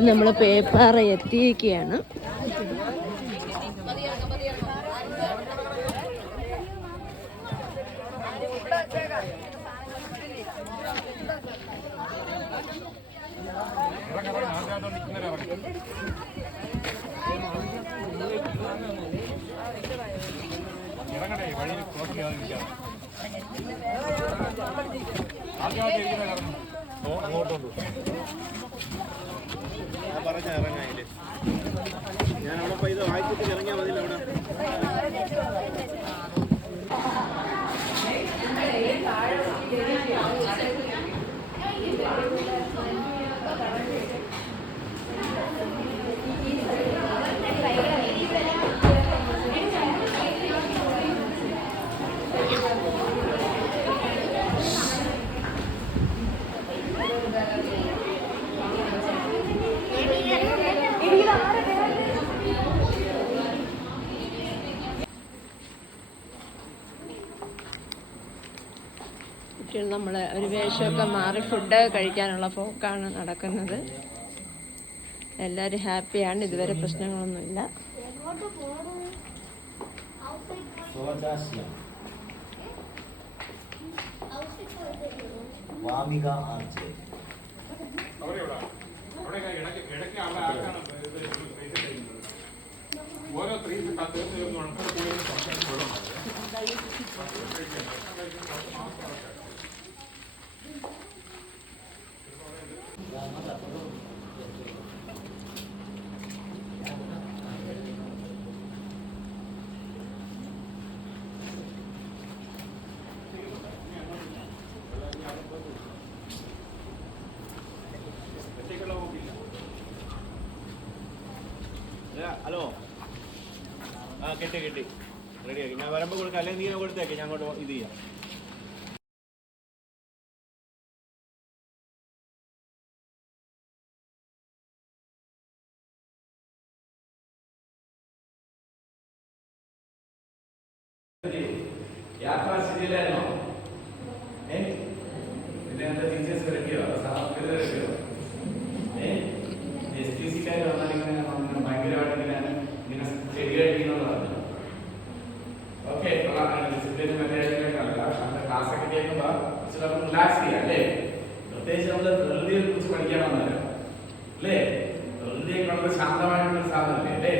ഇപ്പം നമ്മൾ പേപ്പറ എത്തിയിരിക്കുകയാണ്. ഞാനവിടെ ഇത് വായിച്ചിട്ട് ഇറങ്ങിയാൽ മതിയില്ല അവിടെ. നമ്മൾ ഒരു വേഷമൊക്കെ മാറി ഫുഡ് കഴിക്കാനുള്ള പോക്കാണ് നടക്കുന്നത്. എല്ലാവരും ഹാപ്പിയാണ്, ഇതുവരെ പ്രശ്നങ്ങളൊന്നുമില്ല. ഓരോ 3 ഹലോ, കിട്ടി റെഡിയാക്കി. ഞാൻ വരുമ്പോൾ കൊടുക്കാം, അല്ലെങ്കിൽ നീ കൊടുത്തേക്ക്, ഞാൻ അങ്ങോട്ട് ഇത് ചെയ്യാം. യാത്ര ശരിയല്ലായിരുന്നോ? പിന്നെ എന്താ ടീച്ചേഴ്സ് കിട്ടിയോ? കിട്ടിയോ? SPC-ക്കാർ വന്നാൽ ഇങ്ങനെ ഭയങ്കരമായിട്ട് ഇങ്ങനെ ശരിയായിരിക്കുന്നത് പറഞ്ഞു. ഓക്കെ, ഡിസിപ്ലിനും മറ്റേതല്ല. നമ്മുടെ ക്ലാസ്സൊക്കെ കേൾക്കുമ്പോൾ കുറച്ച് റിലാക്സ് ചെയ്യാം അല്ലേ? പ്രത്യേകിച്ച് നമ്മൾ പ്രകൃതിയെ കുറിച്ച് പഠിക്കാൻ വന്നല്ലോ അല്ലേ? പ്രകൃതിയെ വളരെ ശാന്തമായിട്ടുള്ള സാധനമല്ലേ അല്ലേ?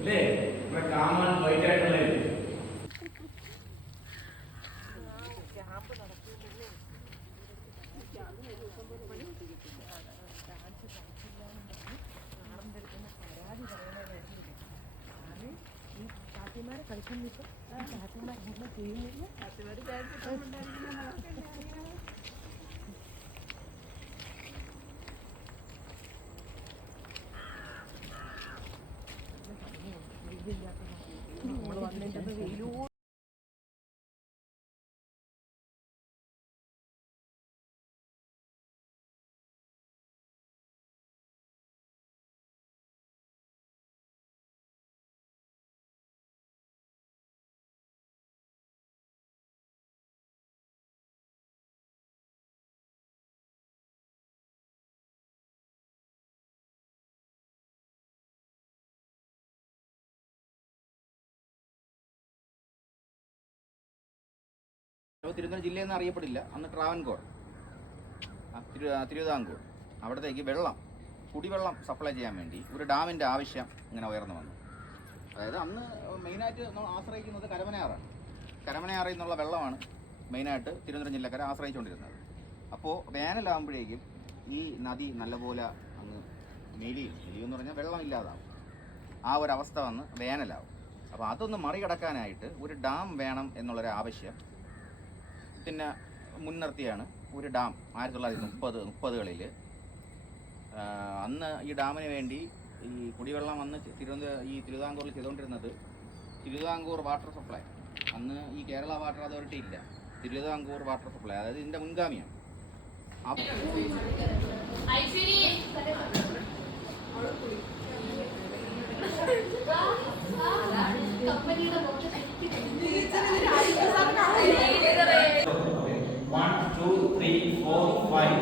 അല്ലേ? നമ്മുടെ കാമൻ വൈറ്റ് ആയിട്ടുള്ള തിരുവനന്തപുരം ജില്ലയെന്ന് അറിയപ്പെടില്ല, അന്ന് ട്രാവൻകൂർ, തിരുവിതാംകൂർ. അവിടത്തേക്ക് കുടിവെള്ളം സപ്ലൈ ചെയ്യാൻ വേണ്ടി ഒരു ഡാമിൻ്റെ ആവശ്യം ഇങ്ങനെ ഉയർന്നു വന്നു. അതായത് അന്ന് മെയിനായിട്ട് നമ്മൾ ആശ്രയിക്കുന്നത് കരമനയാറിൽ നിന്നുള്ള വെള്ളമാണ് മെയിനായിട്ട് തിരുവനന്തപുരം ജില്ലക്കാരെ ആശ്രയിച്ചുകൊണ്ടിരുന്നത്. അപ്പോൾ വേനലാകുമ്പോഴേക്കും ഈ നദി നല്ലപോലെ അങ്ങ് മെലിയെന്ന് പറഞ്ഞാൽ വെള്ളമില്ലാതാവും. ആ ഒരവസ്ഥ വന്ന് വേനലാവും. അപ്പോൾ അതൊന്ന് മറികടക്കാനായിട്ട് ഒരു ഡാം വേണം എന്നുള്ളൊരു ആവശ്യം പിന്നെ മുൻനിർത്തിയാണ് ഒരു ഡാം 1930-കളിൽ അന്ന് ഈ ഡാമിന് വേണ്ടി ഈ കുടിവെള്ളം വന്ന് തിരുവിതാംകൂറിൽ ചെയ്തുകൊണ്ടിരുന്നത് തിരുവിതാംകൂർ വാട്ടർ സപ്ലൈ. അന്ന് ഈ കേരള വാട്ടർ അതോറിറ്റി ഇല്ല, തിരുവിതാംകൂർ വാട്ടർ സപ്ലൈ, അതായത് ഇതിൻ്റെ മുൻഗാമിയാണ്. One, two, three, four, five.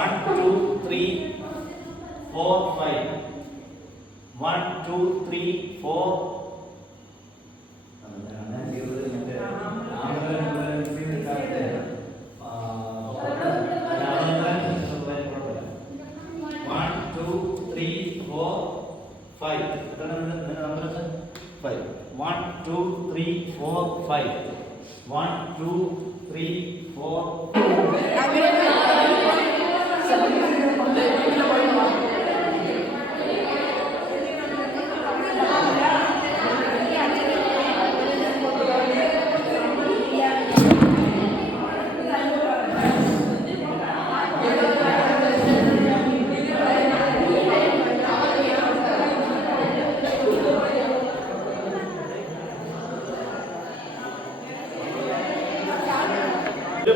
1, 2, 3, 4, 5. 1, 2, 3, 4. One, two, three, four, five. 1, 2, 3, 4.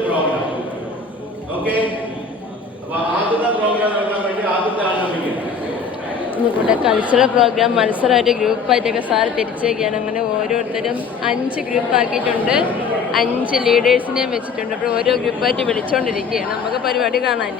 Program okay. അപ്പൊ ആദ്യത്തെ പ്രോഗ്രാം നടക്കാൻ വേണ്ടി ആദ്യത്തെ ആരംഭിക്കും. ഇവിടെ കൾച്ചറൽ പ്രോഗ്രാം മത്സരമായിട്ട് ഗ്രൂപ്പായിട്ടൊക്കെ സാറ് തിരിച്ചേക്കാണ്. അങ്ങനെ ഓരോരുത്തരും 5 ഗ്രൂപ്പ് ആക്കിയിട്ടുണ്ട്. 5 ലീഡേഴ്സിനെയും വെച്ചിട്ടുണ്ട്. അപ്പോൾ ഓരോ ഗ്രൂപ്പായിട്ട് വിളിച്ചുകൊണ്ടിരിക്കുകയാണ്. നമുക്ക് പരിപാടി കാണാൻ.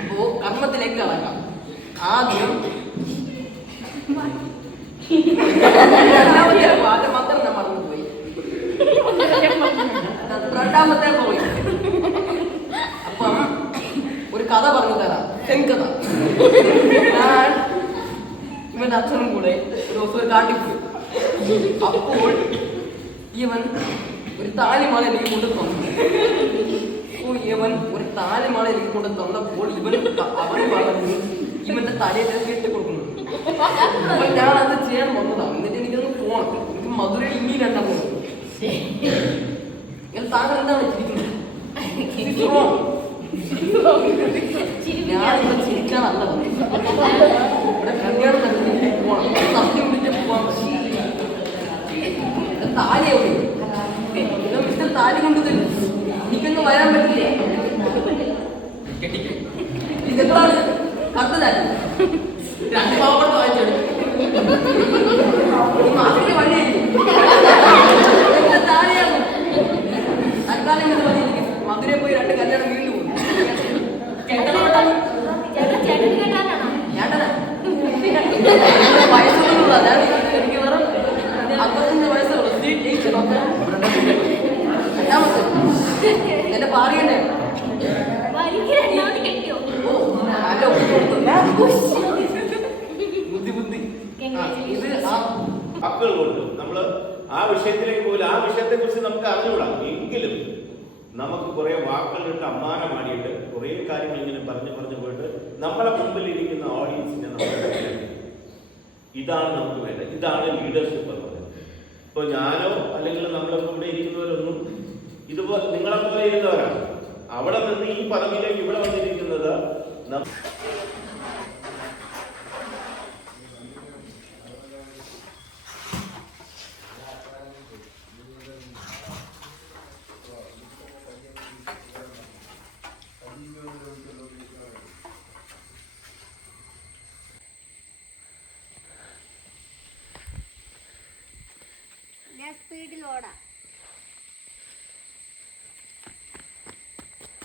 അപ്പോ കർമ്മത്തിലേക്ക് കടക്കാം. ആദ്യം രണ്ടാമത്തെ മാത്രം ഞാൻ മറന്നുപോയി. രണ്ടാമത്തെ പോയി. അപ്പം ഒരു കഥ പറഞ്ഞു തരാം. കഥ. ഞാൻ ഇവന്റെ അച്ഛനും കൂടെ ഒരു ദിവസം ഒരു കാട്ടിൽ പോയി. അപ്പോൾ ഇവൻ ഒരു താലിമാല എനിക്ക് കൊണ്ട് തന്നു. ഇവൻ ഒരു താലിമാല എനിക്ക് കൊണ്ട് തന്നപ്പോൾ അവൻ പറഞ്ഞു ഇവന്റെ തലയിൽ കെട്ടിക്കൊടുക്കുന്നു. അപ്പൊ ഞാൻ അത് ചെയ്യാൻ വന്നതാണ്. എന്നിട്ട് എനിക്കൊന്ന് പോകണം. എനിക്ക് മധുരയിൽ ഇനി രണ്ടാം പോകും. താങ്കൾ എന്താണ് ചിരിക്കുന്നത്? ഞാനിവിടെ ചിരിക്കാനല്ല ഇവിടെ കല്യാണം നടത്തി പോകണം. സത്യം വിളിച്ച് പോകാൻ താലി എവിടെ താലി കൊണ്ട് തരും. എനിക്കൊന്ന് വരാൻ പറ്റില്ലേ? കെട്ടിക്കും. ഇതെന്താണ് കത്തതായി 2 പാവപ്പെട്ട വായിച്ചെടുക്കും. മാസത്തിന് വഴിയായിരിക്കും. താലിയാണ് തൽക്കാലം ഇങ്ങനെ വന്നിരിക്കും. മധുരയിൽ പോയി 2 കല്യാണം വീണ്ടും പോകും. വയസ്സൊന്നുമില്ല. അതാണ് എനിക്ക് വെറും 65 വയസ്സുള്ളൂ. രണ്ടാമത്തെ എന്റെ പാറിയണ്ടേ ബുദ്ധി ഇത് വാക്കുകൾ കൊണ്ട് നമ്മൾ ആ വിഷയത്തിലേക്ക് പോലും ആ വിഷയത്തെ കുറിച്ച് നമുക്ക് അറിഞ്ഞുകൂടാം. എങ്കിലും നമുക്ക് കുറെ വാക്കുകളിട്ട് അമ്മാനമാടിയിട്ട് കുറെ കാര്യങ്ങൾ ഇങ്ങനെ പറഞ്ഞു പോയിട്ട് നമ്മളെ മുമ്പിൽ ഇരിക്കുന്ന ഓഡിയൻസിനെ നമ്മൾ ഇതാണ് നമുക്ക് വേണ്ടത്. ഇതാണ് ലീഡർഷിപ്പ് എന്ന് പറയുന്നത്. ഇപ്പോൾ ഞാനോ അല്ലെങ്കിൽ നമ്മളൊക്കെ ഇവിടെ ഇരിക്കുന്നവരൊന്നും ഇതുപോലെ നിങ്ങളെപ്പോലെ ഇരുന്നവരാണ്. അവിടെ നിന്ന് ഈ പദവിയിലേക്ക് ഇവിടെ വന്നിരിക്കുന്നത്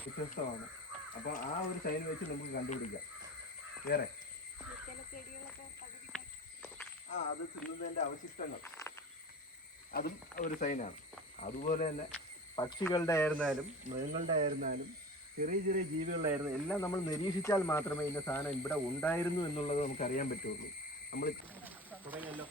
വ്യത്യസ്തമാണ്. അപ്പോൾ ആ ഒരു സൈൻ വെച്ച് നമുക്ക് കണ്ടുപിടിക്കാം. വേറെ അത് തിന്നുന്നതിൻ്റെ അവശിഷ്ടങ്ങൾ, അതും ഒരു സൈനാണ്. അതുപോലെ തന്നെ പക്ഷികളുടെ ആയിരുന്നാലും മൃഗങ്ങളുടെ ആയിരുന്നാലും ചെറിയ ചെറിയ ജീവികളുടെ എല്ലാം നമ്മൾ നിരീക്ഷിച്ചാൽ മാത്രമേ ഇന്ന സാധനം ഇവിടെ ഉണ്ടായിരുന്നു എന്നുള്ളത് നമുക്കറിയാൻ പറ്റുള്ളൂ. നമ്മൾ തുടങ്ങിയല്ലോ.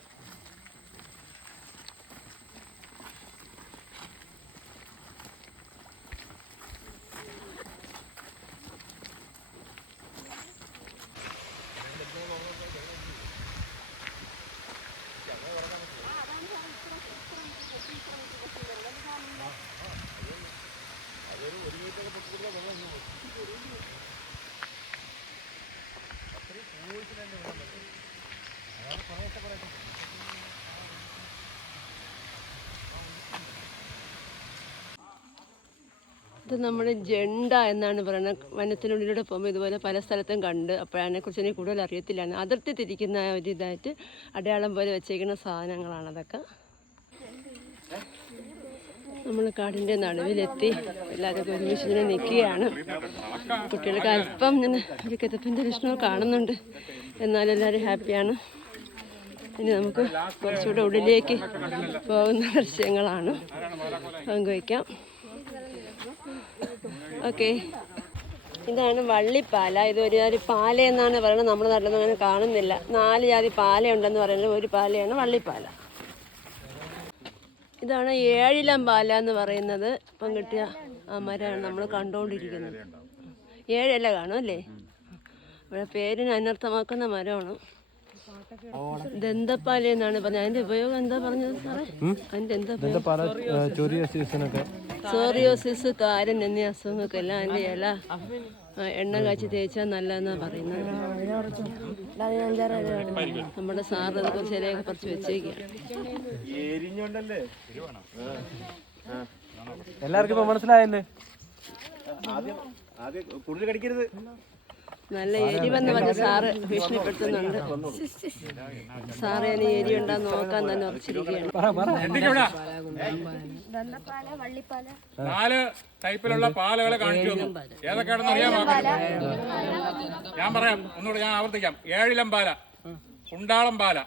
ഇത് നമ്മുടെ ജണ്ട എന്നാണ് പറയുന്നത്. വനത്തിനുള്ളിലൂടെ പോകുമ്പോൾ ഇതുപോലെ പല സ്ഥലത്തും കണ്ട്. അപ്പോൾ അതിനെക്കുറിച്ച് എനിക്ക് കൂടുതൽ അറിയത്തില്ലാണ്. അതിർത്തി തിരിക്കുന്ന ഒരു ഇതായിട്ട് അടയാളം പോലെ വെച്ചേക്കുന്ന സാധനങ്ങളാണ് അതൊക്കെ. നമ്മൾ കാടിൻ്റെ നടുവിലെത്തി. എല്ലാവരും ഒരുമിച്ച് ഇങ്ങനെ നിൽക്കുകയാണ്. കുട്ടികൾക്ക് അല്പം ഇങ്ങനെ ഒരു കിതപ്പിൻ്റെ ലക്ഷണം കാണുന്നുണ്ട്. എന്നാലും എല്ലാവരും ഹാപ്പിയാണ്. ഇനി നമുക്ക് കുറച്ചുകൂടെ ഉള്ളിലേക്ക് പോകുന്ന ദൃശ്യങ്ങളാണ് പങ്കുവയ്ക്കാം. ഓക്കെ, ഇതാണ് വള്ളിപ്പാല. ഇത് ഒരു ജാതി പാല എന്നാണ് പറയുന്നത്. നമ്മുടെ നാട്ടിലൊന്നും അങ്ങനെ കാണുന്നില്ല. 4 ജാതി പാലയുണ്ടെന്ന് പറയുന്നത് ഒരു പാലയാണ് വള്ളിപ്പാല. ഇതാണ് 7 ഇലം പാല എന്ന് പറയുന്നത്. ഇപ്പം കിട്ടിയ ആ മരമാണ് നമ്മൾ കണ്ടുകൊണ്ടിരിക്കുന്നത്. 7 ഇല കാണും അല്ലേ? ഇവിടെ പേരിന് അനർത്ഥമാക്കുന്ന മരമാണ്. ദന്തപ്പാല എന്നാണ് പറഞ്ഞത്. അതിന്റെ ഉപയോഗം എന്താ പറഞ്ഞത് സാറേ? അതിന്റെ എന്താ സോറിയോസിസ്, താരൻ എന്നീ അസുഖങ്ങൾക്കെല്ലാം അതിന്റെ ഇല എണ്ണ കാച്ചി തേച്ചാൽ നല്ലതെന്നാണ് പറയുന്നത്. നമ്മുടെ സാറ് അത് കുറച്ച് ഇലയൊക്കെ പറിച്ച് വെച്ചേക്കാണ്. എല്ലാവർക്കും ഇപ്പൊ മനസ്സിലായല്ലേ? കൂടുതൽ കടിക്കരുത്. നല്ല എരിവെന്ന് പറഞ്ഞ് സാറ് ഭീഷണിപ്പെടുത്തുന്നുണ്ട്. സാറ് ഇനി എരി ഉണ്ടാന്ന് നോക്കാൻ തന്നെ ഉറച്ചിരിക്കുകയാണ്. 4 ടൈപ്പിലുള്ള പാലകളെ കാണിച്ചു തന്നു. ഏതൊക്കെയാണെന്ന് അറിയാമോ? ഞാൻ പറയാം, ഒന്നുകൂടെ ഞാൻ ആവർത്തിക്കാം. 7 ഇലം പാല, കുണ്ടാളം പാല,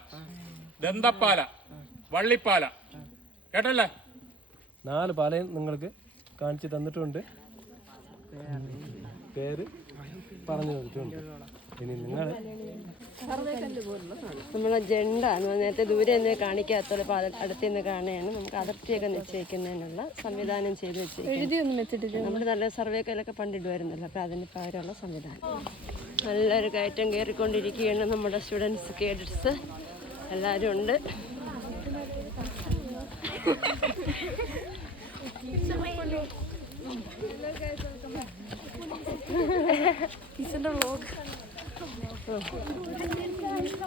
ദന്തപ്പാല, വള്ളിപ്പാല. കേട്ടല്ലേ? 4 പാലയും നിങ്ങൾക്ക് കാണിച്ചു തന്നിട്ടുണ്ട്. പേര് പറഞ്ഞു തന്നിട്ടുണ്ട്. ഇനി നിങ്ങൾ നമ്മളെ ജണ്ട നേരത്തെ ദൂരെ നിന്ന് കാണിക്കാത്തുള്ള അടുത്ത് നിന്ന് കാണുകയാണ്. നമുക്ക് അതിർത്തിയൊക്കെ നിശ്ചയിക്കുന്നതിനുള്ള സംവിധാനം ചെയ്ത് വെച്ചിരിക്കും. നമ്മുടെ നല്ല സർവേക്കലൊക്കെ പണ്ടിടുമായിരുന്നല്ലോ. അപ്പോൾ അതിന് പകരമുള്ള സംവിധാനം. നല്ലൊരു കയറ്റം കയറിക്കൊണ്ടിരിക്കുകയാണ്. നമ്മുടെ സ്റ്റുഡൻസ് കേഡറ്റ്സ് എല്ലാവരും ഉണ്ട്.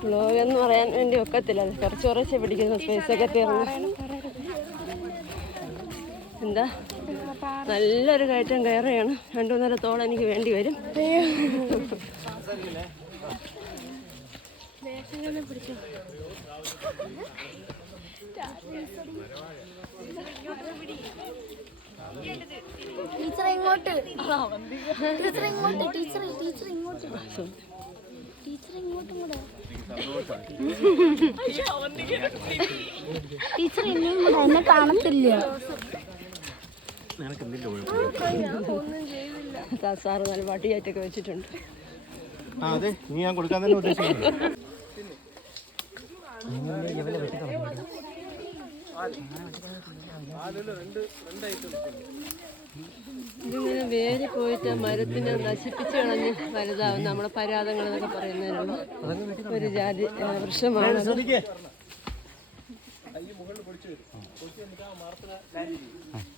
വ്ലോഗ് എന്ന് പറയാൻ വേണ്ടി ഒക്കത്തില്ല. കുറച്ച് കുറച്ച് പിടിക്കുന്ന സ്പേസൊക്കെ തീർന്നു. എന്താ നല്ലൊരു കയറ്റം കയറുകയാണ്. 2-3 തോളം എനിക്ക് വേണ്ടി വരും. ടീച്ചർ ഇങ്ങോട്ട്, ടീച്ചർ ഇങ്ങോട്ട്, ടീച്ചർ ഇങ്ങോട്ട്, ടീച്ചർ ഇങ്ങോട്ടും കൂടെ, ടീച്ചർ ഇനിയും കൂടെ എന്നെ കാണത്തില്ല. സാറ് നല്ല പട്ടിയായിട്ടൊക്കെ വെച്ചിട്ടുണ്ട്. അതെ, നീ ഞാൻ കൊടുക്കാൻ തന്നെ ഉദ്ദേശിക്കുന്നു. ഇതിങ്ങനെ വേരി പോയിട്ട് മരത്തിനെ നശിപ്പിച്ച് കളഞ്ഞ് വലുതാവും. നമ്മളെ പരാതങ്ങൾ എന്നൊക്കെ പറയുന്നതിനുള്ള ഒരു ജാതി വൃക്ഷമാണ്. ഈ മുകളിൽ പൊടിച്ച് വരും. പൊടിച്ച് എന്നിട്ട് ആ മരത്തിന്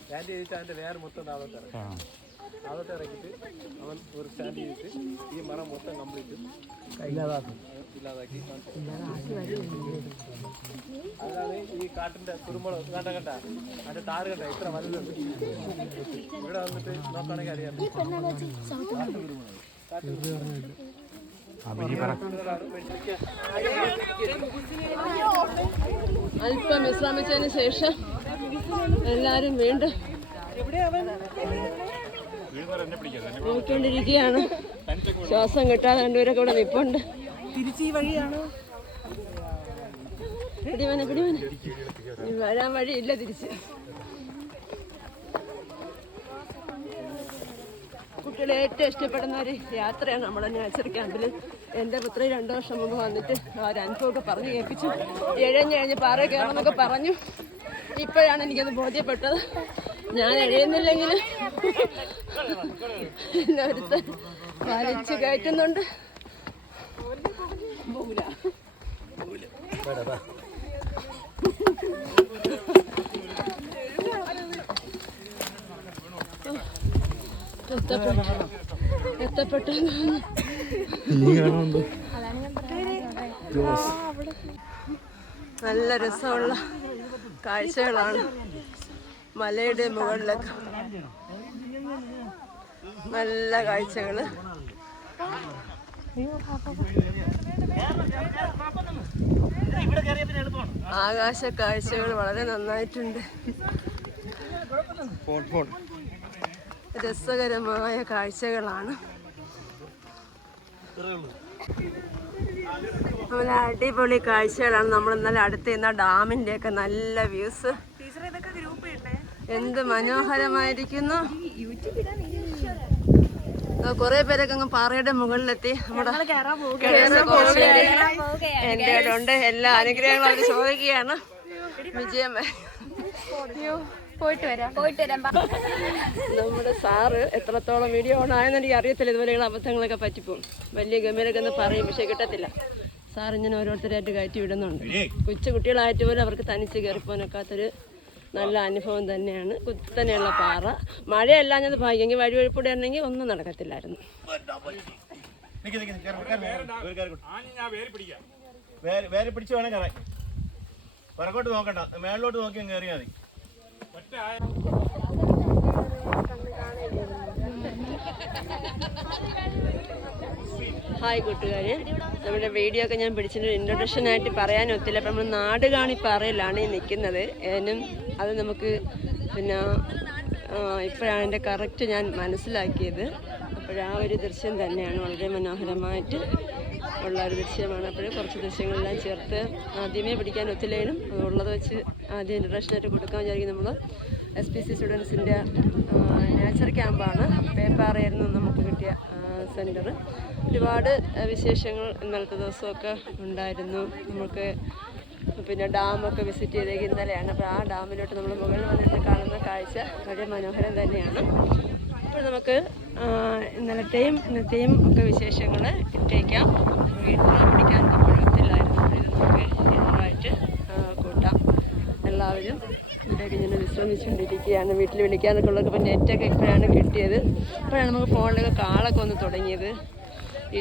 ലാൻഡ് ചെയ്തിട്ട് അതിൻ്റെ വേറെ മൊത്തം താഴോട്ട് ഇറക്കും. താഴോട്ട് ഇറക്കിയിട്ട് അവൻ ഒരു സ്റ്റാൻഡ് ചെയ്തിട്ട് ഈ മരം മൊത്തം കംപ്ലീറ്റ് ഇല്ലാതാക്കി. അതാണ് ഈ കാട്ടിൻ്റെ കുരുമുളക് കണ്ട അതിൻ്റെ താറ് കണ്ട ഇത്ര വലുതുണ്ട്. ഇവിടെ വന്നിട്ട് നോക്കുകയാണെങ്കിൽ അറിയാം അല്പം വിശ്രമിച്ചതിന് ശേഷം എല്ലാവരും വീണ്ടും നോക്കിക്കൊണ്ടിരിക്കുകയാണ്. ശ്വാസം കിട്ടാതെ രണ്ടുപേരൊക്കെ ഇവിടെ നിൽപ്പുണ്ട്. പിടിവനെ വരാൻ വഴിയില്ല തിരിച്ച്. കുട്ടികളെ ഏറ്റവും ഇഷ്ടപ്പെടുന്ന ഒരു യാത്രയാണ് നമ്മുടെ നേച്ചർ ക്യാമ്പിൽ. എൻ്റെ പുത്രി 2 വർഷം മുമ്പ് വന്നിട്ട് ഒരനുഭവമൊക്കെ പറഞ്ഞു കേൾപ്പിച്ചു. എഴഞ്ഞ് പാറ കയറണമെന്നൊക്കെ പറഞ്ഞു. ഇപ്പോഴാണ് എനിക്കത് ബോധ്യപ്പെട്ടത്. ഞാൻ എഴയുന്നില്ലെങ്കിൽ എല്ലാവരുത്തെ വലിച്ചു കയറ്റുന്നുണ്ട്. എത്തപ്പെട്ടു. നല്ല രസമുള്ള കാഴ്ചകളാണ്. മലയുടെ മുകളിലൊക്കെ നല്ല കാഴ്ചകള്. ആകാശ കാഴ്ചകൾ വളരെ നന്നായിട്ടുണ്ട്. രസകരമായ കാഴ്ചകളാണ്. നല്ല അടിപൊളി കാഴ്ചകളാണ്. നമ്മൾ ഇന്നലെ അടുത്ത് നിന്ന ഡാമിന്റെ ഒക്കെ നല്ല വ്യൂസ്. എന്ത് മനോഹരമായിരിക്കുന്നു. കുറെ പേരൊക്കെ അങ്ങ് പാറയുടെ മുകളിലെത്തി. നമ്മുടെ എൻ്റെ അവിടെ ഉണ്ട്. എല്ലാ അനുഗ്രഹങ്ങളും അവർ ചോദിക്കുകയാണ്. വിജയം പോയിട്ട് വരാം. നമ്മുടെ സാറ് എത്രത്തോളം വീഡിയോ ഓൺ ആയെന്ന് എനിക്ക് അറിയത്തില്ല. ഇതുപോലെയുള്ള അബദ്ധങ്ങളൊക്കെ പറ്റിപ്പോവും. വലിയ ഗമയിലൊക്കെ ഒന്ന് പറയും, പക്ഷെ കിട്ടത്തില്ല. സാർ ഇങ്ങനെ ഓരോരുത്തരായിട്ട് കയറ്റി വിടുന്നുണ്ട്. കൊച്ചു കുട്ടികളായിട്ട് പോലും അവർക്ക് തനിച്ച് കയറിപ്പോനൊക്കാത്തൊരു നല്ല അനുഭവം തന്നെയാണ്. കുത്തനെയുള്ള പാറ. മഴയല്ലാഞ്ഞത് ഭാഗ്യെങ്കിൽ വഴിവഴിപ്പൂടെ ആണെങ്കിൽ ഒന്നും നടക്കത്തില്ലായിരുന്നു. വേറെ പിടിച്ച് വേണം കയറാൻ. പുറകോട്ട് നോക്കണ്ട, മേളിലോട്ട് നോക്കി കയറിയാൽ മതി. ഹായ് കൂട്ടുകാര്, നമ്മുടെ വീഡിയോ ഒക്കെ ഞാൻ പിടിച്ചിട്ട് ഇൻട്രൊഡക്ഷനായിട്ട് പറയാനൊത്തില്ല. അപ്പം നമ്മൾ നാട് കാണി പാറയിലാണ് ഈ നിൽക്കുന്നത്. ഏനും അത് നമുക്ക് പിന്നെ ഇപ്പോഴാണ് എൻ്റെ കറക്റ്റ് ഞാൻ മനസ്സിലാക്കിയത്. അപ്പോഴാ ഒരു ദൃശ്യം തന്നെയാണ് വളരെ മനോഹരമായിട്ട് ഉള്ള ഒരു ദൃശ്യമാണ്. അപ്പോൾ കുറച്ച് ദൃശ്യങ്ങളെല്ലാം ചേർത്ത് ആദ്യമേ പിടിക്കാൻ ഒത്തില്ലേലും ഉള്ളത് വെച്ച് ആദ്യം ഇൻട്രൊഡക്ഷനായിട്ട് കൊടുക്കാൻ വിചാരിക്കും. നമ്മൾ SPC സ്റ്റുഡൻസിൻ്റെ നേച്ചർ ക്യാമ്പാണ്. പേപ്പാറയായിരുന്നു നമുക്ക് കിട്ടിയ സെൻറ്റർ. ഒരുപാട് വിശേഷങ്ങൾ ഇന്നലത്തെ ദിവസമൊക്കെ ഉണ്ടായിരുന്നു. നമുക്ക് പിന്നെ ഡാമൊക്കെ വിസിറ്റ് ചെയ്തേക്ക് ഇന്നലെയാണ്. അപ്പോൾ ആ ഡാമിലോട്ട് നമ്മൾ മുകളിൽ വന്നിട്ട് കാണുന്ന കാഴ്ച വളരെ മനോഹരം തന്നെയാണ്. അപ്പോൾ നമുക്ക് ഇന്നലത്തെയും ഇന്നത്തെയും ഒക്കെ വിശേഷങ്ങൾ ഇട്ടേക്കാം. വീട്ടിൽ പിടിക്കാൻ ഒത്തില്ലായിരുന്നു. ഇത് നമുക്ക് ഇതുമായിട്ട് കൂട്ടാം. എല്ലാവരും ഇവിടെയൊക്കെ ഇങ്ങനെ വിശ്രമിച്ചുകൊണ്ടിരിക്കുകയാണ്. വീട്ടിൽ വിളിക്കാനൊക്കെ ഉള്ളതൊക്കെ ഇപ്പോൾ നെറ്റൊക്കെ ഇപ്പോഴാണ് കിട്ടിയത്. ഇപ്പോഴാണ് നമുക്ക് ഫോണിലൊക്കെ കാളൊക്കെ ഒന്ന് തുടങ്ങിയത്.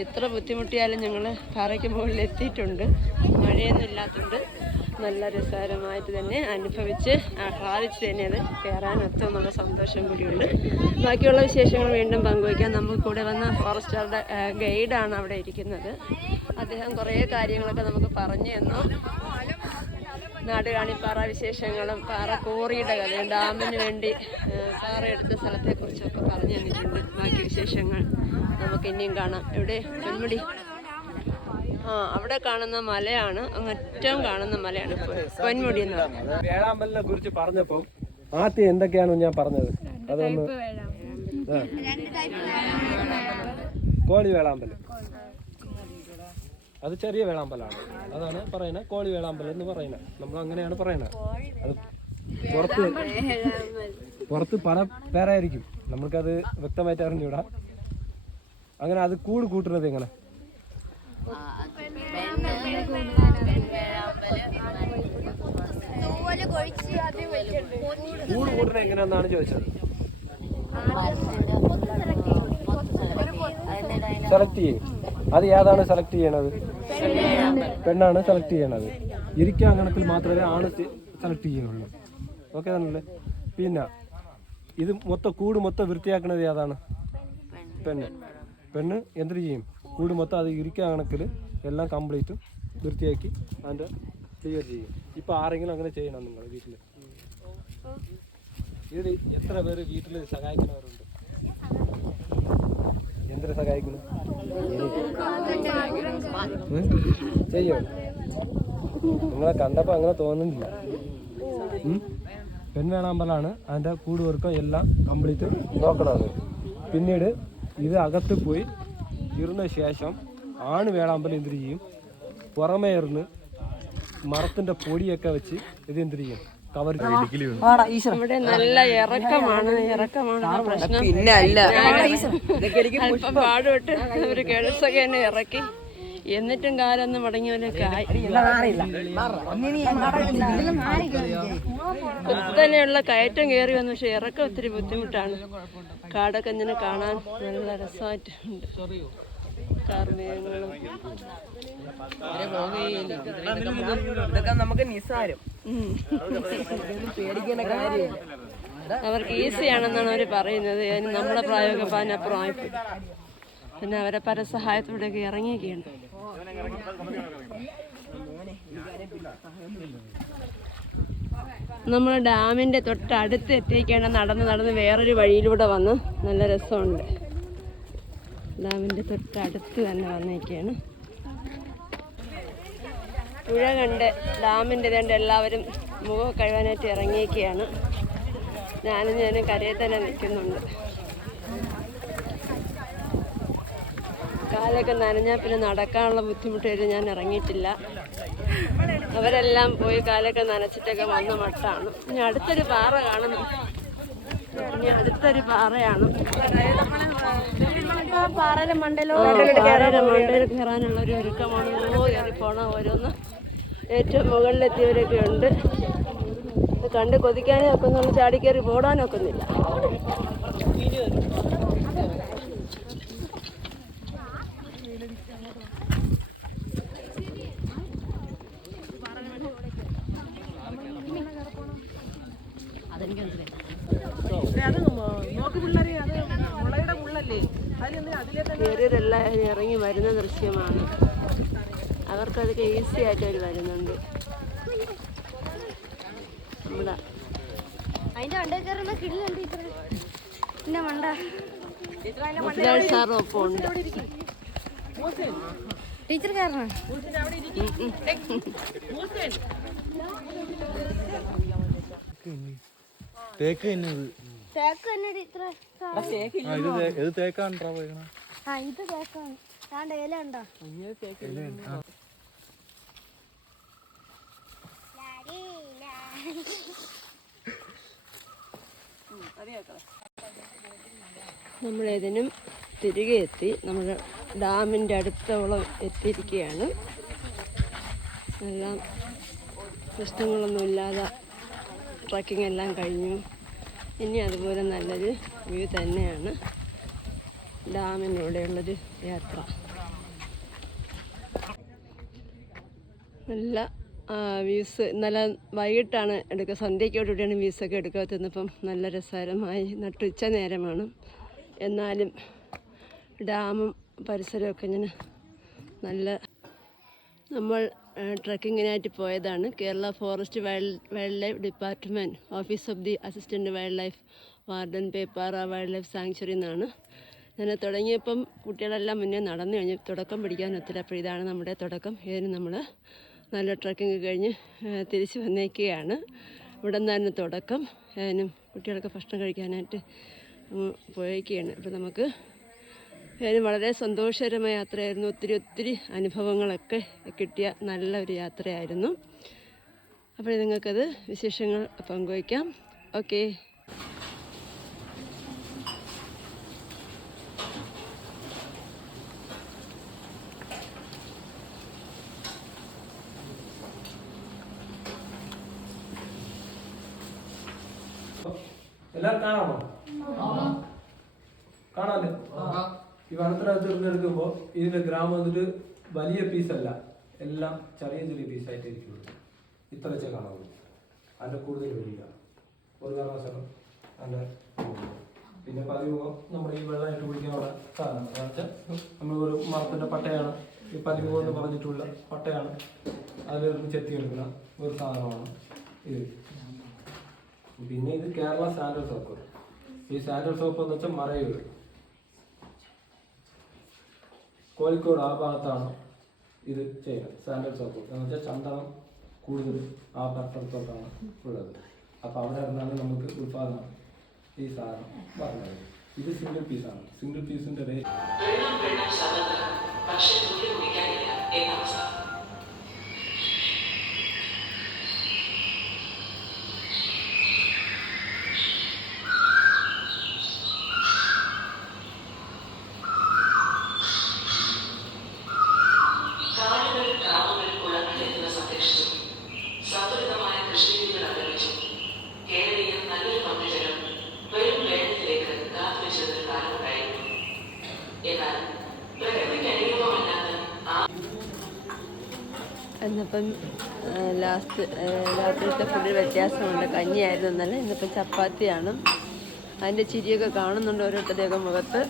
എത്ര ബുദ്ധിമുട്ടിയാലും ഞങ്ങൾ പാറയ്ക്ക് മുകളിൽ എത്തിയിട്ടുണ്ട്. മഴയൊന്നും ഇല്ലാത്തതുകൊണ്ട് നല്ല രസകരമായിട്ട് തന്നെ അനുഭവിച്ച് ആഹ്ലാദിച്ച് തന്നെ അത് കയറാനെത്തും എന്നുള്ള സന്തോഷം കൂടിയുണ്ട്. ബാക്കിയുള്ള വിശേഷങ്ങൾ വീണ്ടും പങ്കുവയ്ക്കാം. നമുക്ക് കൂടെ വന്ന ഫോറസ്റ്റുകാരുടെ ഗൈഡാണ് അവിടെ ഇരിക്കുന്നത്. അദ്ദേഹം കുറേ കാര്യങ്ങളൊക്കെ നമുക്ക് പറഞ്ഞു തന്നു. നാടുകാണിപ്പാറ വിശേഷങ്ങളും പാറ കോറിയുടെ കഥയും ഡാമിന് വേണ്ടി പാറ എടുത്ത സ്ഥലത്തെക്കുറിച്ചൊക്കെ പറഞ്ഞു തന്നിട്ടുണ്ട്. ബാക്കി വിശേഷങ്ങൾ നമുക്ക് ഇനിയും കാണാം. ഇവിടെ പൊന്മുടി അവിടെ കാണുന്ന മലയാണ്, അങ്ങറ്റം കാണുന്ന മലയാണ് പൊന്മുടി എന്ന് പറയുന്നത്. വേഴാമ്പലിനെ കുറിച്ച് പറഞ്ഞപ്പോൾ ആദ്യം എന്തൊക്കെയാണ് ഞാൻ പറഞ്ഞത്? അതൊന്ന് കോളി വേഴാമ്പൽ, അത് ചെറിയ വേളാമ്പലാണ്. അതാണ് പറയുന്നത് കോളി വേളാമ്പൽ എന്ന് പറയുന്നത്. നമ്മൾ അങ്ങനെയാണ് പറയുന്നത്. അത് പുറത്ത് പല പേരായിരിക്കും, നമ്മൾക്കത് വ്യക്തമായിട്ട് അറിഞ്ഞൂടാ. അങ്ങനെ അത് കൂട്ടുന്നത് എങ്ങനെ? കൂട് കൂട്ടണ എങ്ങനെയാണെന്നാണ് ചോദിച്ചത്. സെലക്ട് ചെയ്യും. അത് ഏതാണ് സെലക്ട് ചെയ്യണത്? പെണ്ണാണ് സെലക്ട് ചെയ്യണത്. ഇരിക്കാൻ കണക്കിൽ മാത്രമേ ആണ് സെലക്ട് ചെയ്യുള്ളൂ. ഓക്കെ ആണല്ലേ? പിന്നെ ഇത് കൂട് മൊത്തം വൃത്തിയാക്കണത് ഏതാണ്? പെണ്ണ് എന്ത് ചെയ്യും? കൂട് മൊത്തം അത് ഇരിക്കാൻ കണക്കിൽ എല്ലാം കംപ്ലീറ്റും വൃത്തിയാക്കി അതിൻ്റെ ക്ലിയർ ചെയ്യും. ഇപ്പം ആരെങ്കിലും അങ്ങനെ ചെയ്യണം നിങ്ങൾ വീട്ടിൽ? ഇതിൽ എത്ര പേര് വീട്ടിൽ സഹായിക്കുന്നവരുണ്ട്? എന്തിനെ സഹായിക്കുന്നു? ചെയ്യോ? നിങ്ങളെ കണ്ടപ്പോൾ അങ്ങനെ തോന്നുന്നില്ല. പെൺവേണാമ്പലാണ് അതിൻ്റെ കൂട് വർക്കം എല്ലാം കംപ്ലീറ്റ് നോക്കണത്. പിന്നീട് ഇത് അകത്ത് പോയി ഇരുന്ന ശേഷം ആണ് വേളാമ്പൽ എന്ത് ചെയ്യും? പുറമേ ഇരുന്ന് മരത്തിൻ്റെ പൊടിയൊക്കെ വെച്ച് ഇത് എന്ത് ചെയ്യും? കവർ ചെയ്യും. ഇവിടെ നല്ല ഇറക്കമാണ് പ്രശ്നം. പിന്നെ അല്ല അല്പം പാടുപെട്ട് ഒരു ഗേൾസൊക്കെ എന്നെ ഇറക്കി, എന്നിട്ടും കാലൊന്നും മടങ്ങിയവരൊക്കെ ആയി. കുത്തനെയുള്ള കയറ്റം കയറി വന്നു, പക്ഷെ ഇറക്കം ഒത്തിരി ബുദ്ധിമുട്ടാണ്. കാടൊക്കെ ഇങ്ങനെ കാണാൻ നല്ല രസമായിട്ടുണ്ട്. കാർമേഘങ്ങളും ഇതൊക്കെ നമുക്ക് നിസ്സാരം, പേടിക്കേണ്ട കാര്യമില്ല. അവർക്ക് ഈസിയാണെന്നാണ് അവർ പറയുന്നത്. നമ്മുടെ പ്രായമൊക്കെ അതിനപ്പുറം ആയിപ്പോയി. പിന്നെ അവരെ പരസഹായത്തോടെയൊക്കെ ഇറങ്ങിയൊക്കെയാണ്. നമ്മൾ ഡാമിൻ്റെ തൊട്ടടുത്ത് എത്തിക്കേണ്ട നടന്ന് വേറൊരു വഴിയിലൂടെ വന്ന് നല്ല രസമുണ്ട്. ഡാമിൻ്റെ തൊട്ടടുത്ത് തന്നെ വന്നേക്കാണ്. പുഴ കണ്ട് ഡാമിൻ്റെ കണ്ട് എല്ലാവരും മുഖം കഴുകാനായിട്ട് ഇറങ്ങിയൊക്കെയാണ്. ഞാനും കരയിൽ തന്നെ നിൽക്കുന്നുണ്ട്. കാലൊക്കെ നനഞ്ഞാൽ പിന്നെ നടക്കാനുള്ള ബുദ്ധിമുട്ട് ഞാൻ ഇറങ്ങിയിട്ടില്ല. അവരെല്ലാം പോയി കാലൊക്കെ നനച്ചിട്ടൊക്കെ വന്ന മട്ടാണ്. ഇനി അടുത്തൊരു പാറ കാണുന്നു. അടുത്തൊരു പാറയാണ്. പാറയുടെ മണ്ടയിൽ കയറാനുള്ള ഒരു ഒരുക്കമാണ്. കയറിപ്പോണം. ഓരോന്ന് ഏറ്റവും മുകളിലെത്തിയവരൊക്കെ ഉണ്ട്. കണ്ട് കൊതിക്കാനേ ഒക്കുന്നുള്ളൂ, ചാടി കയറി പോടാനൊക്കുന്നില്ല. ഇവരെല്ലാം ഇറങ്ങി വരുന്ന ദൃശ്യമാണ്. അവർക്കതൊക്കെ ഈസി ആയിട്ട് അവർ വരുന്നുണ്ട്. മുതലാളി സാറും ഒപ്പം ഉണ്ട്. ടീച്ചർ കയറണം. തേക്ക് തന്നെ ഇത് തേക്കാണ്. ഇത് തേക്കാണ്. താണ്ട ഇല ഉണ്ടോ? നമ്മളേതിനും തിരികെ എത്തി. നമ്മൾ ഡാമിൻ്റെ അടുത്തോളം എത്തിയിരിക്കുകയാണ്. എല്ലാം പ്രശ്നങ്ങളൊന്നുമില്ലാതെ ട്രക്കിംഗ് എല്ലാം കഴിഞ്ഞു. ഇനി അതുപോലെ നല്ലൊരു വ്യൂ തന്നെയാണ് ഡാമിലൂടെയുള്ളൊരു യാത്ര. നല്ല വ്യൂസ്. ഇന്നലെ വൈകിട്ടാണ് എടുക്കുക, സന്ധ്യയ്ക്കോടുകൂടിയാണ് വ്യൂസൊക്കെ എടുക്കാത്തിരുന്നപ്പം നല്ല രസകരമായി. നട്ടുച്ച നേരമാണ്, എന്നാലും ഡാമും പരിസരമൊക്കെ ഇങ്ങനെ നല്ല. നമ്മൾ ട്രക്കിങ്ങിനായിട്ട് പോയതാണ്. Kerala forest wildlife department, office of the assistant wildlife warden, Peppara wildlife sanctuary എന്നാണ്. ഞാൻ തുടങ്ങിയപ്പം കുട്ടികളെല്ലാം മുന്നേ നടന്നു കഴിഞ്ഞ് തുടക്കം പിടിക്കാൻ ഒത്തിരി. അപ്പോൾ ഇതാണ് നമ്മുടെ തുടക്കം. ഇതിന് നമ്മൾ നല്ല ട്രക്കിങ് കഴിഞ്ഞ് തിരിച്ച് വന്നേക്കുകയാണ്. ഇവിടെ നിന്നായിരുന്നു തുടക്കം. അതിനും കുട്ടികളൊക്കെ ഭക്ഷണം കഴിക്കാനായിട്ട് പോയേക്കുകയാണ്. അപ്പോൾ നമുക്ക് അതിന് വളരെ സന്തോഷകരമായ യാത്രയായിരുന്നു. ഒത്തിരി അനുഭവങ്ങളൊക്കെ കിട്ടിയ നല്ലൊരു യാത്രയായിരുന്നു. അപ്പോൾ നിങ്ങൾക്കത് വിശേഷങ്ങൾ പങ്കുവയ്ക്കാം. ഓക്കെ. എല്ലാവരും കാണാമോ? കാണാല്ലേ? ഈ വനത്തിനകത്ത് തിരഞ്ഞെടുക്കുമ്പോൾ ഇതിന്റെ ഗ്രാം വന്നിട്ട് വലിയ പീസല്ല, എല്ലാം ചെറിയ ചെറിയ പീസായിട്ട് ഇരിക്കുള്ളൂ. ഇത്ര വെച്ചേ കാണാവുള്ളൂ. അതിന്റെ കൂടുതൽ വരിക ഒരു കാരണവശാലും അതിന്റെ. പിന്നെ പതിമുഖം നമ്മുടെ ഈ വെള്ളമായിട്ട് കുടിക്കാനുള്ള സാധനം വെച്ചാൽ നമ്മൾ ഒരു മരത്തിന്റെ പട്ടയാണ് ഈ പതിമുഖം എന്ന് പറഞ്ഞിട്ടുള്ള പട്ടയാണ്. അതിലൊരു ചെത്തിയെടുക്കുന്ന ഒരു സാധനമാണ് ഇത്. പിന്നെ ഇത് കേരള സാൻഡൽ സോപ്പ്. ഈ സാൻഡൽ സോപ്പ് എന്ന് വെച്ചാൽ മറയൂർ, കോഴിക്കോട് ആ ഭാഗത്താണ് ഇത് ചെയ്യുന്നത്. സാൻഡൽ സോപ്പ് എന്ന് വെച്ചാൽ ചന്ദനം കൂടുതൽ ആ പരിസരത്തോട്ടാണ് ഉള്ളത്. അപ്പോൾ അവിടെ ഇരുന്നാണ് നമുക്ക് ഉത്പാദനം ഈ സാധനം പറഞ്ഞത്. ഇത് സിംഗിൾ പീസാണ്. സിംഗിൾ പീസിന്റെ റേറ്റ് ഇന്നിപ്പം രാത്രിയിലത്തെ ഫുഡിൽ വ്യത്യാസമുണ്ട്. കഞ്ഞിയായിരുന്നു ഇന്നലെ, ഇന്നിപ്പം ചപ്പാത്തിയാണ്. അതിൻ്റെ ചിരിയൊക്കെ കാണുന്നുണ്ട് ഓരോരുത്തരുടെയൊക്കെ മുഖത്ത്.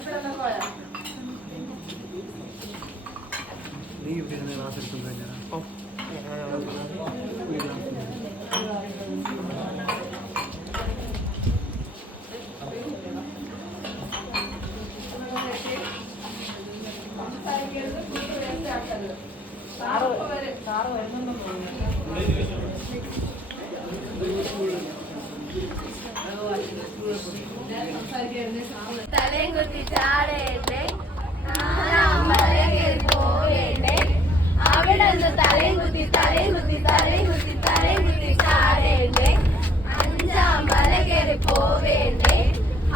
തലയും കുത്തി ചാടേണ്ടേ, നാലാമ്പലയിൽ പോവേണ്ടേ, അവിടെ നിന്ന് തലയും കുത്തി തലയും കുത്തി തലയും കുത്തി തലയും കുത്തി ചാടേണ്ടേ, അഞ്ചാം മല കയറി പോവേണ്ടേ,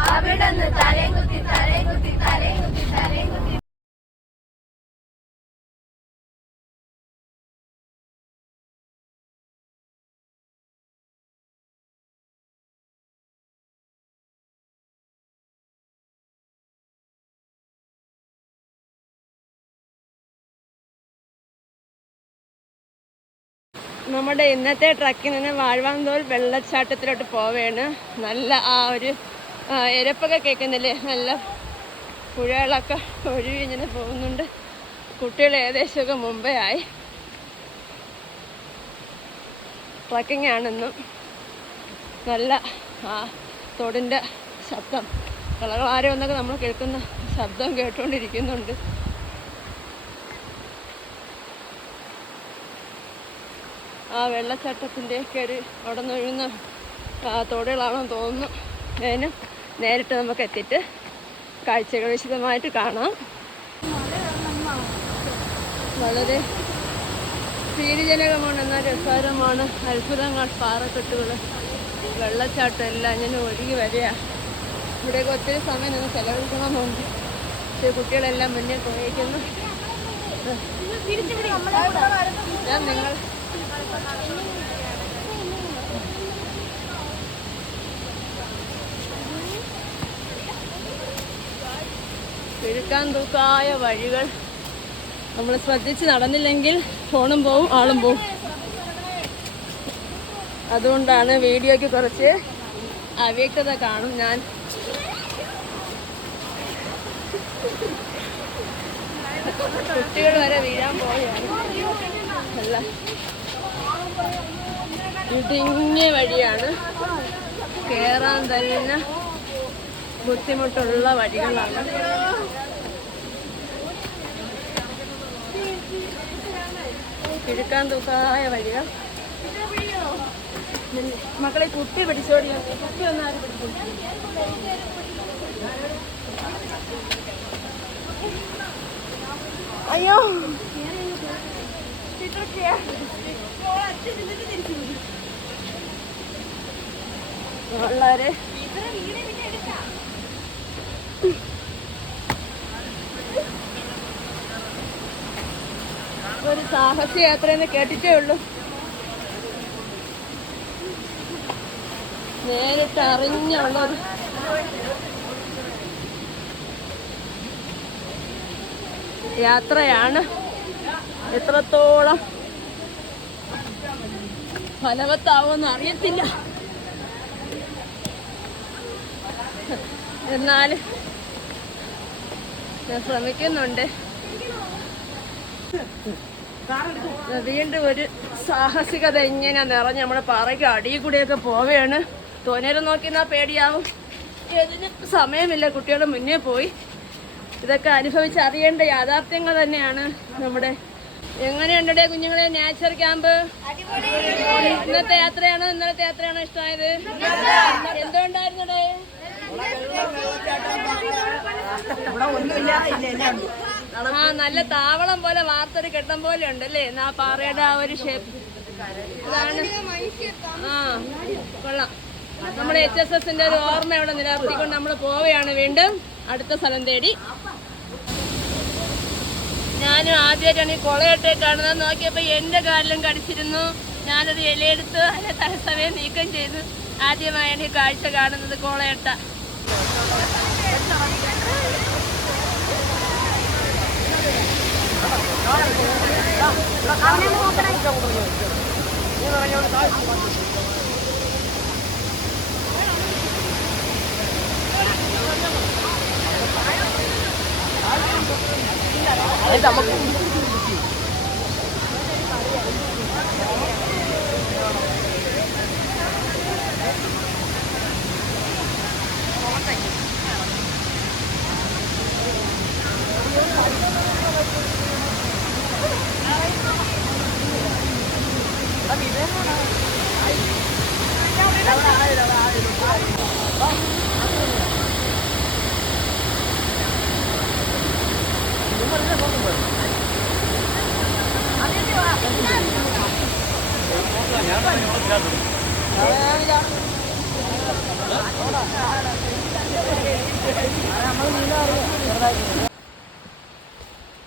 അവിടെ നിന്ന് തലയും കുത്തി തലയും കുത്തി തലയും കുത്തി തലയും കുത്തി. നമ്മുടെ ഇന്നത്തെ ട്രക്കിൽ നിന്ന് വാഴവാന്തോൽ വെള്ളച്ചാട്ടത്തിലോട്ട് പോവുകയാണ്. നല്ല ആ ഒരു എരപ്പൊക്കെ കേൾക്കുന്നില്ലേ, നല്ല പുഴകളൊക്കെ ഒഴുകി ഇങ്ങനെ പോകുന്നുണ്ട്. കുട്ടികൾ ഏകദേശമൊക്കെ മുമ്പേ ആയി. ട്രക്കിംഗ് ആണെന്നും നല്ല ആ തോടിൻ്റെ ശബ്ദം, കളകളാരോ എന്നൊക്കെ നമ്മൾ കേൾക്കുന്ന ശബ്ദം കേട്ടുകൊണ്ടിരിക്കുന്നുണ്ട്. ആ വെള്ളച്ചാട്ടത്തിൻ്റെയൊക്കെ ഒരു അവിടെ നിന്ന് ഒഴുകുന്ന തോടുകളാണെന്ന് തോന്നുന്നു. അതിന് നേരിട്ട് നമുക്ക് എത്തിയിട്ട് കാഴ്ചകൾ വിശദമായിട്ട് കാണാം. വളരെ ഭീതിജനകമാണ്, എന്നാൽ രസകരമാണ്. അത്ഭുതങ്ങൾ, പാറക്കെട്ടുകൾ, വെള്ളച്ചാട്ടം എല്ലാം ഇങ്ങനെ ഒഴുകി വരിക. ഇവിടെയൊക്കെ ഒത്തിരി സമയം നിന്ന് ചെലവഴിക്കണമെന്നുണ്ട്. പക്ഷേ കുട്ടികളെല്ലാം മുന്നിൽ പോയിരിക്കുന്നു. ഞാൻ നിങ്ങൾ തിരുക്കാൻ തൂക്കായ വഴികൾ. നമ്മൾ ശ്രദ്ധിച്ച് നടന്നില്ലെങ്കിൽ ഫോണും പോവും, ആളും പോവും. അതുകൊണ്ടാണ് വീഡിയോയ്ക്ക് കുറച്ച് അവ്യക്തത കാണും. ഞാൻ കുട്ടികൾ വരെ വീഴാൻ പോവുകയാണ്. അല്ല, ഇടുങ്ങിയ വഴിയാണ്, കയറാൻ തന്നെ ബുദ്ധിമുട്ടുള്ള വഴികളാണ്. കിഴക്കാൻ തൂക്കായ വഴികൾ. മക്കളെ കുട്ടി പിടിച്ചോടിയാ, കുട്ടി ഒന്നാരും പിടിച്ചു. അയ്യോ, വളരെ ഒരു സാഹസ യാത്രയെന്ന് കേട്ടിട്ടേ ഉള്ളൂ. നേരിട്ട് അറിഞ്ഞുള്ളൊരു യാത്രയാണ്. എത്രത്തോളം ഫലവത്താവുമെന്ന് അറിയത്തില്ല. എന്നാൽ ഞാൻ ശ്രമിക്കുന്നുണ്ട്. വീണ്ടും ഒരു സാഹസികത ഇങ്ങനെ നിറഞ്ഞ് നമ്മുടെ പാറയ്ക്ക് അടിയിൽ കൂടെയൊക്കെ പോവുകയാണ്. തോന്നേരം നോക്കിയാൽ പേടിയാവും. ഇതിന് സമയമില്ല, കുട്ടികളുടെ മുന്നേ പോയി. ഇതൊക്കെ അനുഭവിച്ചറിയേണ്ട യാഥാർത്ഥ്യങ്ങൾ തന്നെയാണ് നമ്മുടെ. എങ്ങനെയുണ്ടേ കുഞ്ഞുങ്ങളെ നേച്ചർ ക്യാമ്പ്? ഇന്നത്തെ യാത്രയാണോ ഇന്നലത്തെ യാത്രയാണോ ഇഷ്ടമായത്? എന്തുകൊണ്ടായിരുന്നടേ? ആ, നല്ല താവളം പോലെ വാർത്തൊരു കെട്ടം പോലെ ഉണ്ട് അല്ലേ? ആ പാറയുടെ ആ ഒരു ഷേപ്പ് അതാണ്. ആ, കൊള്ളാം. നമ്മുടെ HSSന്റെ ഒരു ഓർമ്മ ഇവിടെ നിലനിർത്തിക്കൊണ്ട് നമ്മൾ പോവുകയാണ് വീണ്ടും അടുത്ത സ്ഥലം തേടി. ഞാനും ആദ്യമായിട്ടാണ് ഈ കൊളയട്ടെ കാണുന്നത്. നോക്കിയപ്പോൾ എൻ്റെ കാലിലും കടിച്ചിരുന്നു. ഞാനത് ഇലയെടുത്ത് അതിനെ തലസമയം നീക്കം ചെയ്തു. ആദ്യമായാണ് ഈ കാഴ്ച കാണുന്നത് കോളയട്ട.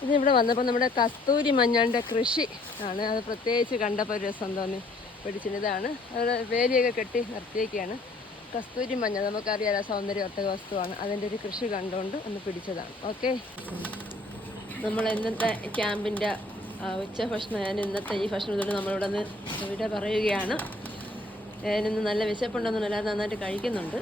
ഇതിവിടെ വന്നപ്പോൾ നമ്മുടെ കസ്തൂരി മഞ്ഞളുടെ കൃഷി ആണ്. അത് പ്രത്യേകിച്ച് കണ്ടപ്പോൾ ഒരു രസം തോന്നി പിടിച്ചിതാണ്. അത് വേലിയൊക്കെ കെട്ടി നിർത്തിയേക്കാണ്. കസ്തൂരി മഞ്ഞൾ നമുക്കറിയാലോ, സൗന്ദര്യവർദ്ധക വസ്തുവാണ്. അതിൻ്റെ ഒരു കൃഷി കണ്ടുകൊണ്ട് ഒന്ന് പിടിച്ചതാണ്. ഓക്കെ, നമ്മൾ ഇന്നത്തെ ക്യാമ്പിൻ്റെ ഉച്ചഭക്ഷണം, ഞാൻ ഇന്നത്തെ ഈ ഭക്ഷണത്തോട് നമ്മളിവിടെ നിന്ന് ഇവിടെ പറയുകയാണ്. ഞാനിന്ന് നല്ല വിശപ്പുണ്ടെന്നും എല്ലാവരും നന്നായിട്ട് കഴിക്കുന്നുണ്ട്.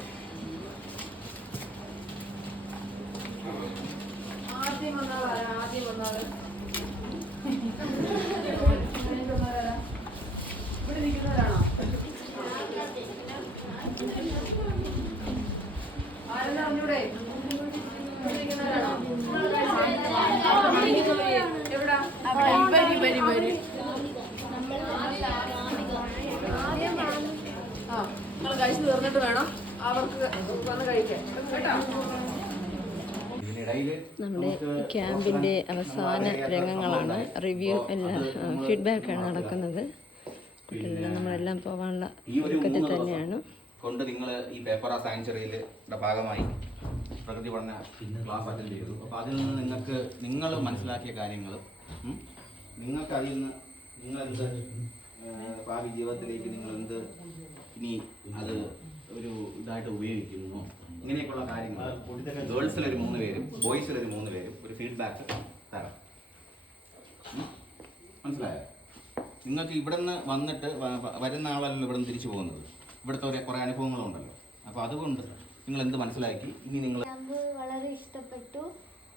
കഴിച്ചു തീർന്നിട്ട് വേണം അവർക്ക് വന്ന് കഴിക്കാൻ കേട്ടോ. നമ്മുടെ ക്യാമ്പിൻ്റെ അവസാന രംഗങ്ങളാണ്. റിവ്യൂ എല്ലാം ഫീഡ്ബാക്കാണ് നടക്കുന്നത്. കുട്ടികളെല്ലാം നമ്മളെല്ലാം പോകാനുള്ള ഒരുക്കത്തിൽ തന്നെയാണ്. കൊണ്ട് നിങ്ങൾ ഈ പേപ്പറ സാങ്ച്വറിയുടെ ഭാഗമായി പ്രകൃതി പഠന ക്ലാസ് അറ്റൻഡ് ചെയ്തു. അപ്പോൾ അതിൽ നിന്ന് നിങ്ങൾക്ക് നിങ്ങൾ മനസ്സിലാക്കിയ കാര്യങ്ങൾ നിങ്ങൾക്ക് അതിൽ നിന്ന് നിങ്ങളെന്ത് ഭാവി ജീവിതത്തിലേക്ക് നിങ്ങളെന്ത് ഇനി അത് ഒരു ഇതായിട്ട് ഉപയോഗിക്കുന്നു, ഇങ്ങനെയൊക്കെയുള്ള കാര്യങ്ങൾ ഗേൾസിലൊരു 3 പേരും ബോയ്സിലൊരു 3 പേരും ഒരു ഫീഡ്ബാക്ക് തരാം. മനസ്സിലായോ? നിങ്ങൾക്ക് ഇവിടെ നിന്ന് വന്നിട്ട് വരുന്ന ആളല്ലോ ഇവിടെ നിന്ന് തിരിച്ചു പോകുന്നത്. ഇവിടുത്തെ കുറേ അനുഭവങ്ങളുണ്ടല്ലോ. അപ്പോൾ അതുകൊണ്ട് നിങ്ങൾ എന്ത് മനസ്സിലാക്കി? ഇനി നിങ്ങൾ ക്യാമ്പ് വളരെ ഇഷ്ടപ്പെട്ടു.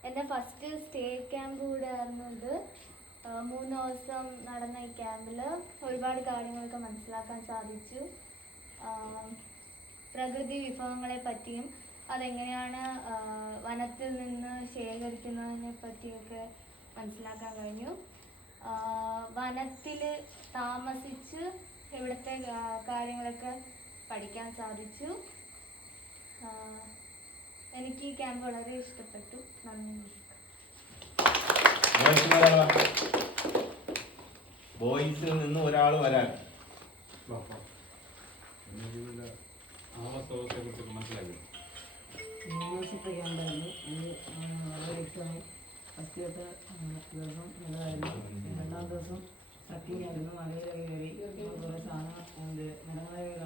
എൻ്റെ ഫസ്റ്റ് സ്റ്റേറ്റ് ക്യാമ്പ് കൂടെ ആയിരുന്നത്. 3 ദിവസം നടന്ന ഈ ക്യാമ്പിൽ ഒരുപാട് കാര്യങ്ങളൊക്കെ മനസ്സിലാക്കാൻ സാധിച്ചു. പ്രകൃതി വിഭവങ്ങളെ പറ്റിയും അതെങ്ങനെയാണ് വനത്തിൽ നിന്ന് ശേഖരിക്കുന്നതിനെ പറ്റിയൊക്കെ മനസ്സിലാക്കാൻ കഴിഞ്ഞു. വനത്തിൽ താമസിച്ച് ഇവിടുത്തെ കാര്യങ്ങളൊക്കെ പഠിക്കാൻ സാധിച്ചു. എനിക്ക് ഈ ക്യാമ്പ് വളരെ ഇഷ്ടപ്പെട്ടു. നന്ദി. ബോയ്സിൽ നിന്ന് ഒരാൾ വരാൻ യൂണിവേഴ്സിറ്റി ക്യാമ്പായിരുന്നു. വളരെ ഇഷ്ടമായി. ഫസ്റ്റത്തെ ദിവസം നല്ലതായിരുന്നു. 2ാം ദിവസം ട്രക്കിംഗ് ആയിരുന്നു. മലയിലൊക്കെ കയറി കുറേ സാധനം മരങ്ങളൊക്കെ